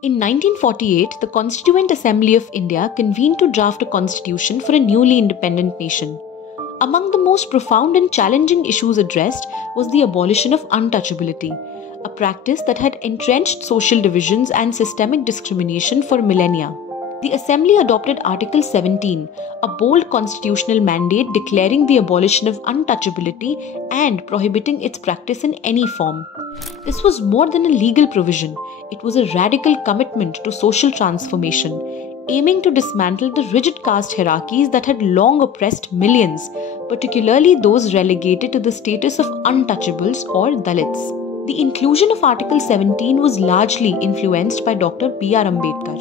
In 1948, the Constituent Assembly of India convened to draft a constitution for a newly independent nation. Among the most profound and challenging issues addressed was the abolition of untouchability, a practice that had entrenched social divisions and systemic discrimination for millennia. The Assembly adopted Article 17, a bold constitutional mandate declaring the abolition of untouchability and prohibiting its practice in any form. This was more than a legal provision, it was a radical commitment to social transformation, aiming to dismantle the rigid caste hierarchies that had long oppressed millions, particularly those relegated to the status of untouchables or Dalits. The inclusion of Article 17 was largely influenced by Dr. B.R. Ambedkar,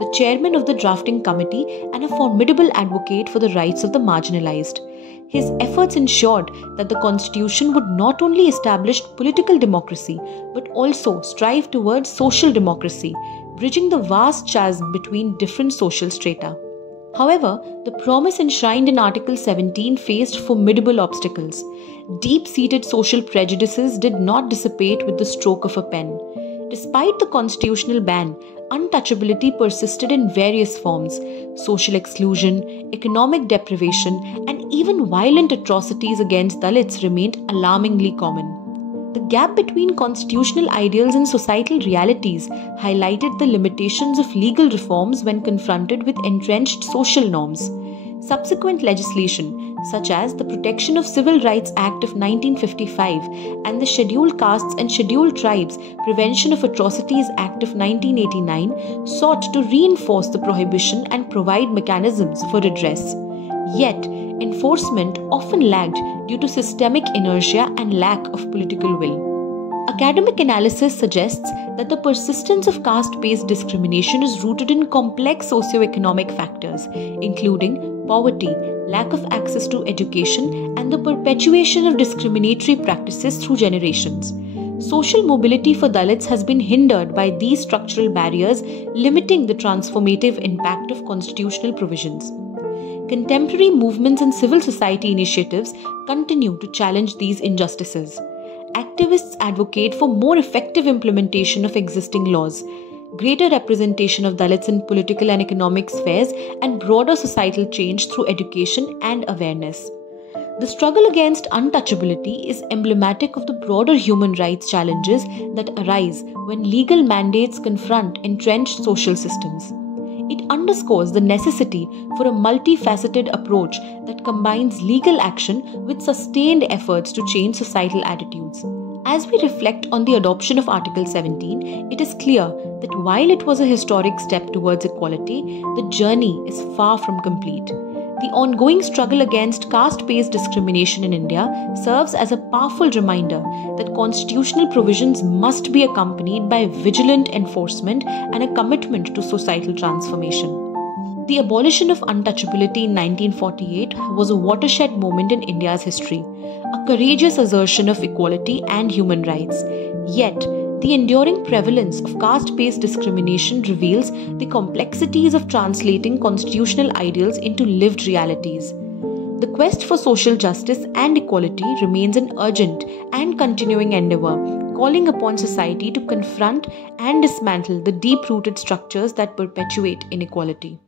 the chairman of the drafting committee and a formidable advocate for the rights of the marginalized. His efforts ensured that the constitution would not only establish political democracy but also strive towards social democracy, bridging the vast chasm between different social strata. However, the promise enshrined in Article 17 faced formidable obstacles. Deep-seated social prejudices did not dissipate with the stroke of a pen. Despite the constitutional ban, untouchability persisted in various forms. Social exclusion, economic deprivation, and even violent atrocities against Dalits remained alarmingly common. The gap between constitutional ideals and societal realities highlighted the limitations of legal reforms when confronted with entrenched social norms. Subsequent legislation, such as the Protection of Civil Rights Act of 1955 and the Scheduled Castes and Scheduled Tribes Prevention of Atrocities Act of 1989, sought to reinforce the prohibition and provide mechanisms for redress. Yet, enforcement often lagged due to systemic inertia and lack of political will. Academic analysis suggests that the persistence of caste-based discrimination is rooted in complex socio-economic factors, including poverty, lack of access to education, and the perpetuation of discriminatory practices through generations. Social mobility for Dalits has been hindered by these structural barriers, limiting the transformative impact of constitutional provisions. Contemporary movements and civil society initiatives continue to challenge these injustices. Activists advocate for more effective implementation of existing laws, greater representation of Dalits in political and economic spheres, and broader societal change through education and awareness. The struggle against untouchability is emblematic of the broader human rights challenges that arise when legal mandates confront entrenched social systems. It underscores the necessity for a multifaceted approach that combines legal action with sustained efforts to change societal attitudes. As we reflect on the adoption of Article 17, it is clear that while it was a historic step towards equality, the journey is far from complete. The ongoing struggle against caste-based discrimination in India serves as a powerful reminder that constitutional provisions must be accompanied by vigilant enforcement and a commitment to societal transformation. The abolition of untouchability in 1948 was a watershed moment in India's history, a courageous assertion of equality and human rights. Yet, the enduring prevalence of caste-based discrimination reveals the complexities of translating constitutional ideals into lived realities. The quest for social justice and equality remains an urgent and continuing endeavor, calling upon society to confront and dismantle the deep-rooted structures that perpetuate inequality.